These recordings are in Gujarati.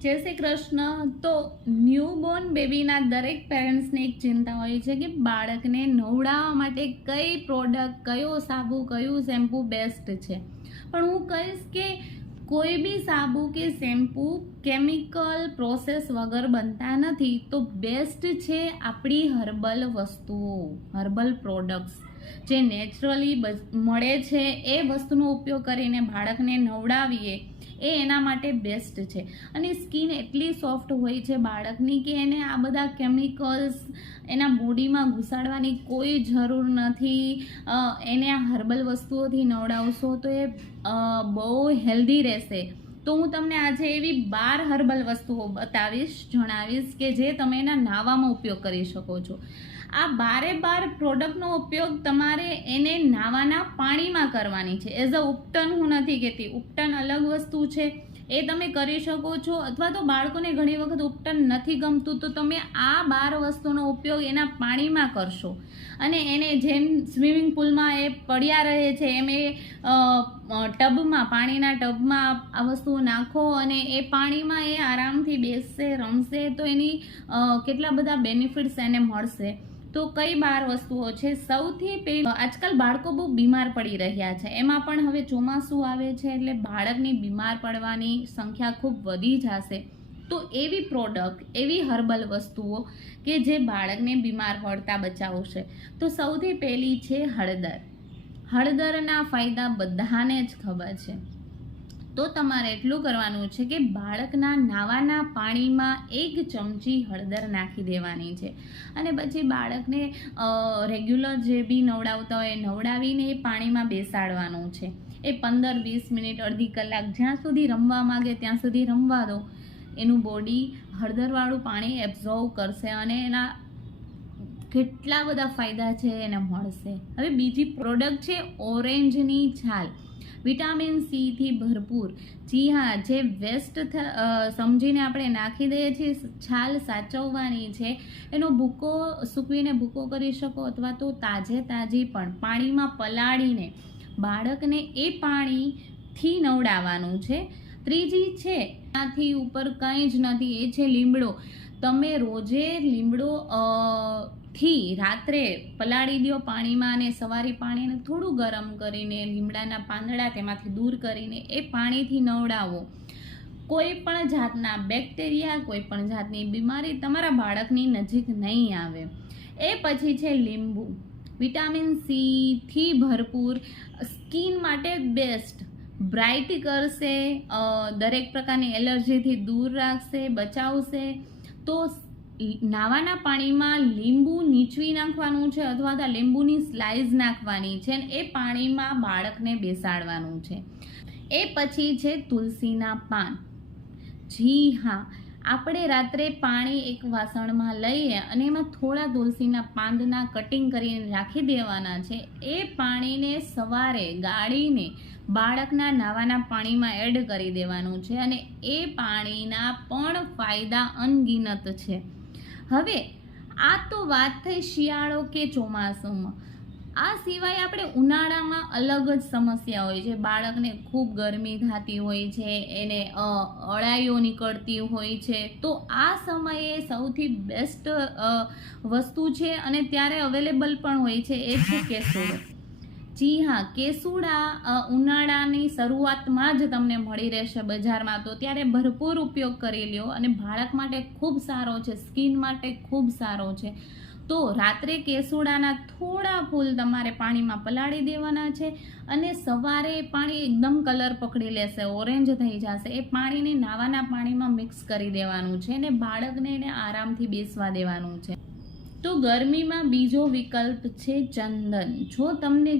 જય શ્રી કૃષ્ણ. તો ન્યૂબોર્ન બેબીના દરેક પેરેન્ટ્સને એક ચિંતા હોય છે કે બાળકને નવડાવવા માટે કઈ પ્રોડક્ટ કયો સાબુ, કયું શેમ્પૂ બેસ્ટ છે. પણ હું કહીશ કે કોઈ બી સાબુ કે શેમ્પૂ કેમિકલ પ્રોસેસ વગર બનતા નથી. તો બેસ્ટ છે આપણી હર્બલ વસ્તુઓ હર્બલ પ્રોડક્ટ્સ જે નેચરલી મળે છે, એ વસ્તુનો ઉપયોગ કરીને બાળકને નવડાવીએ, એ એના માટે બેસ્ટ છે. અને સ્કિન એટલી સોફ્ટ હોય છે બાળકની કે એને આ બધા કેમિકલ્સ એના બોડીમાં ઘુસાડવાની કોઈ જરૂર નથી. એને આ હર્બલ વસ્તુઓથી નવડાવશો તો એ બહુ હેલ્ધી રહેશે. તો હું તમને આજે એવી બાર હર્બલ વસ્તુઓ બતાવીશ, જણાવીશ કે જે તમે એના નાવામાં ઉપયોગ કરી શકો છો. આ બારે બાર પ્રોડક્ટનો ઉપયોગ તમારે એને નાવાના પાણીમાં કરવાની છે. એઝ અ ઉપટન હું નથી કહેતી. ઉપટન અલગ વસ્તુ છે. એ તમે કરી શકો છો. અથવા તો બાળકોને ઘણી વખત ઉપટન નથી ગમતું, તો તમે આ બાર વસ્તુનો ઉપયોગ એના પાણીમાં કરશો. અને એને જેમ સ્વિમિંગ પુલમાં એ પડ્યા રહે છે, એમ એ ટબમાં, પાણીના ટબમાં આ વસ્તુઓ નાખો અને એ પાણીમાં એ આરામથી બેસશે, રમશે, તો એની કેટલા બધા બેનિફિટ્સ એને મળશે. તો કઈ બાર વસ્તુઓ છે? સૌથી પહેલી આજકાલ બાળકો બહુ બીમાર પડી રહ્યા છે. એમાં પણ હવે ચોમાસું આવે છે એટલે બાળકની બીમાર પડવાની સંખ્યા ખૂબ વધી જશે. તો એવી પ્રોડક્ટ એવી હર્બલ વસ્તુઓ કે જે બાળકને બીમાર પડતા બચાવશે. તો સૌથી પહેલી છે હળદર. હળદરના ફાયદા બધાને જ ખબર છે. તો તમારે એટલું કરવાનું છે કે બાળકના નાવાના પાણીમાં એક ચમચી હળદર નાખી દેવાની છે. અને પછી બાળકને રેગ્યુલર જે બી નવડાવતા હોય એ નવડાવીને એ પાણીમાં બેસાડવાનું છે. એ પંદર વીસ મિનિટ, અડધી કલાક જ્યાં સુધી રમવા માગે ત્યાં સુધી રમવા દો. એનું બોડી હળદરવાળું પાણી એબ્ઝોર્વ કરશે અને એના કેટલા બધા ફાયદા છે એને મળશે. હવે બીજી પ્રોડક્ટ છે ઓરેન્જની છાલ. વિટામિન સીથી ભરપૂર. જી હા, જે વેસ્ટ સમજીને આપણે નાખી દઈએ છીએ, છાલ સાચવવાની છે. એનો ભૂકો સૂકવીને ભૂકો કરી શકો અથવા તો તાજે તાજી પણ. પાણીમાં પલાળીને બાળકને એ પાણીથી નવડાવવાનું છે. ત્રીજી છે, આથી ઉપર કંઈ જ નથી, એ છે લીમડો. તમે રોજે લીમડો થી રાત્રે પલાળી દો પાણીમાં અને સવારે પાણીને થોડું ગરમ કરીને લીમડાના પાંદડા તેમાંથી દૂર કરીને એ પાણીથી નવડાવો. કોઈ પણ જાતના બેક્ટેરિયા, કોઈ પણ જાતની બીમારી તમારા બાળકની નજીક નહીં આવે. એ પછી છે લીંબુ. વિટામિન સીથી ભરપૂર, સ્કિન માટે બેસ્ટ. બ્રાઇટ કરશે દરેક પ્રકારની એલર્જીથી દૂર રાખશે, બચાવશે. તો નાવાના પાણીમાં લીંબુ નીચવી નાખવાનું છે અથવા તો લીંબુની સ્લાઇસ નાખવાની છે એ પાણીમાં બાળકને બેસાડવાનું છે. એ પછી છે તુલસીના પાન. જી હા, આપણે રાત્રે પાણી એક વાસણમાં લઈએ અને એમાં થોડા તુલસીના પાંદના કટિંગ કરીને રાખી દેવાના છે. એ પાણીને સવારે ગાળીને બાળકના નાવાના પાણીમાં એડ કરી દેવાનું છે અને એ પાણીના પણ ફાયદા અનગિનત છે. હવે આ તો વાત થઈ શિયાળો કે ચોમાસુમાં. આ સિવાય આપણે ઉનાળામાં અલગ જ સમસ્યા હોય છે. બાળકને ખૂબ ગરમી થતી હોય છે, એને અળાઈઓ નીકળતી હોય છે. તો આ સમયે સૌથી બેસ્ટ વસ્તુ છે અને ત્યારે અવેલેબલ પણ હોય છે એ છે કેસુડો જી હા, કેસુડા ઉનાળાની શરૂઆતમાં જ તમને મળી રહેશે બજારમાં. તો ત્યારે ભરપૂર ઉપયોગ કરી લ્યો અને બાળક માટે ખૂબ સારો છે, સ્કિન માટે ખૂબ સારો છે. તો રાત્રે કેસુડાના થોડા ફૂલ તમારે પાણીમાં પલાળી દેવાના છે અને સવારે પાણી એકદમ કલર પકડી લેશે, ઓરેન્જ થઈ જશે. એ પાણીને નાવાના પાણીમાં મિક્સ કરી દેવાનું છે અને બાળકને એને આરામથી બેસવા દેવાનું છે. તો ગરમીમાં બીજો વિકલ્પ છે ચંદન. જો તમને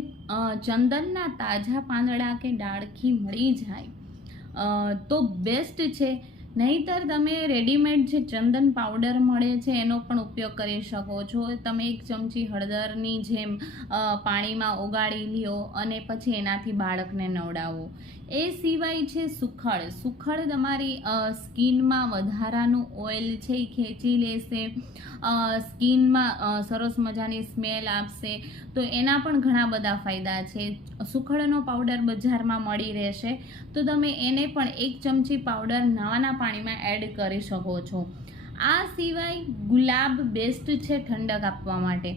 ચંદનના તાજા પાંદડા કે ડાળખી મળી જાય તો બેસ્ટ છે નહીતર તમે રેડીમેડ જે ચંદન પાવડર મળે છે, એનો પણ ઉપયોગ કરી શકો છો. તમે એક ચમચી હળદરની જેમ પાણીમાં ઓગાળી લ્યો અને પછી એનાથી બાળકને નવડાવો. એ સિવાય છે સુખડ. સુખડ તમારી સ્કિનમાં વધારાનું ઓઇલ છે, એ ખેંચી લેશે. સ્કિનમાં સરસ મજાની સ્મેલ આપશે. તો એના પણ ઘણા બધા ફાયદા છે. સુખડનો પાવડર બજારમાં મળી રહેશે. તો તમે એને પણ એક ચમચી પાવડર નાવાના પાણીમાં એડ કરી શકો છો. આ સિવાય ગુલાબ બેસ્ટ છે ઠંડક આપવા માટે.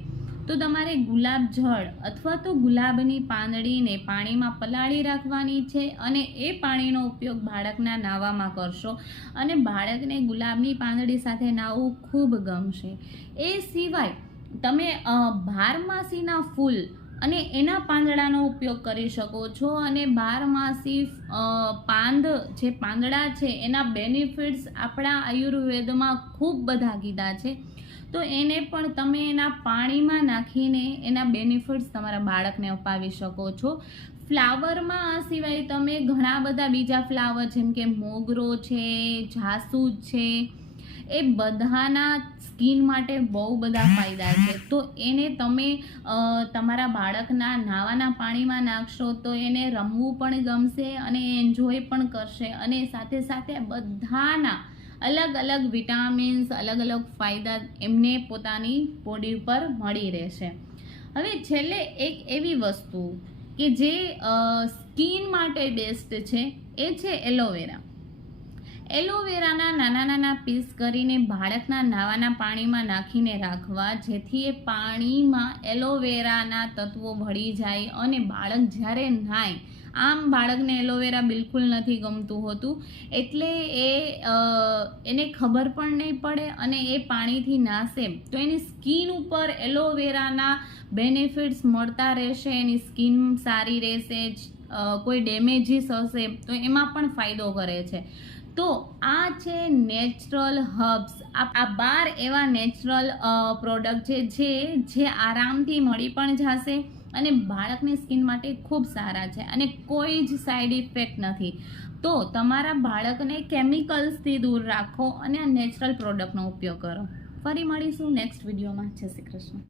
તો તમારે ગુલાબ જળ અથવા તો ગુલાબની પાંદડીને પાણીમાં પલાળી રાખવાની છે અને એ પાણીનો ઉપયોગ બાળકના નાવામાં કરશો અને બાળકને ગુલાબની પાંદડી સાથે નાહવું ખૂબ ગમશે. એ સિવાય તમે બારમાસીના ફૂલ અને એના પાંદડાનો ઉપયોગ કરી શકો છો. અને બારમાસી પાંદ જે પાંદડા છે, એના બેનિફિટ્સ આપણા આયુર્વેદમાં ખૂબ બધા કીધા છે. તો એને પણ તમે એના પાણીમાં નાખીને એના બેનિફિટ્સ તમારા બાળકને અપાવી શકો છો. ફ્લાવરમાં આ સિવાય તમે ઘણા બધા બીજા ફ્લાવર જેમ કે મોગરો છે, જાસૂદ છે એ બધાના સ્કિન માટે બહુ બધા ફાયદા છે. તો એને તમે તમારા બાળકના નાવાના પાણીમાં નાખશો તો એને રમવું પણ ગમશે અને એન્જોય પણ કરશે અને સાથે સાથે બધાના અલગ અલગ વિટામિન્સ, અલગ અલગ ફાયદા એમને પોતાની બોડી પર મળી રહેશે. હવે છેલ્લે એક એવી વસ્તુ કે જે સ્કિન માટે બેસ્ટ છે એ છે એલોવેરા. એલોવેરાના નાના નાના પીસ કરીને બાળકના નાવાના પાણીમાં નાખીને રાખવા, જેથી એ પાણીમાં એલોવેરાના તત્વો ભળી જાય અને બાળક જ્યારે નાય, આમ બાળકને એલોવેરા બિલકુલ નથી ગમતું હોતું. એટલે એ એને ખબર પણ નહીં પડે અને એ પાણીથી નાશે તો એની સ્કિન ઉપર એલોવેરાના બેનિફિટ્સ મળતા રહેશે, એની સ્કિન સારી રહેશે કોઈ ડેમેજીસ હશે, તો એમાં પણ ફાયદો કરે છે. તો આ છે નેચરલ હર્બ્સ. આ બાર એવા નેચરલ પ્રોડક્ટ છે જે જે આરામથી મળી પણ જશે અને બાળકની સ્કિન માટે ખૂબ સારા છે અને કોઈ જ સાઈડ ઇફેક્ટ નથી. તો તમારા બાળકને કેમિકલ્સથી દૂર રાખો અને આ નેચરલ પ્રોડક્ટનો ઉપયોગ કરો. ફરી મળીશું નેક્સ્ટ વિડીયોમાં. જય શ્રી કૃષ્ણ.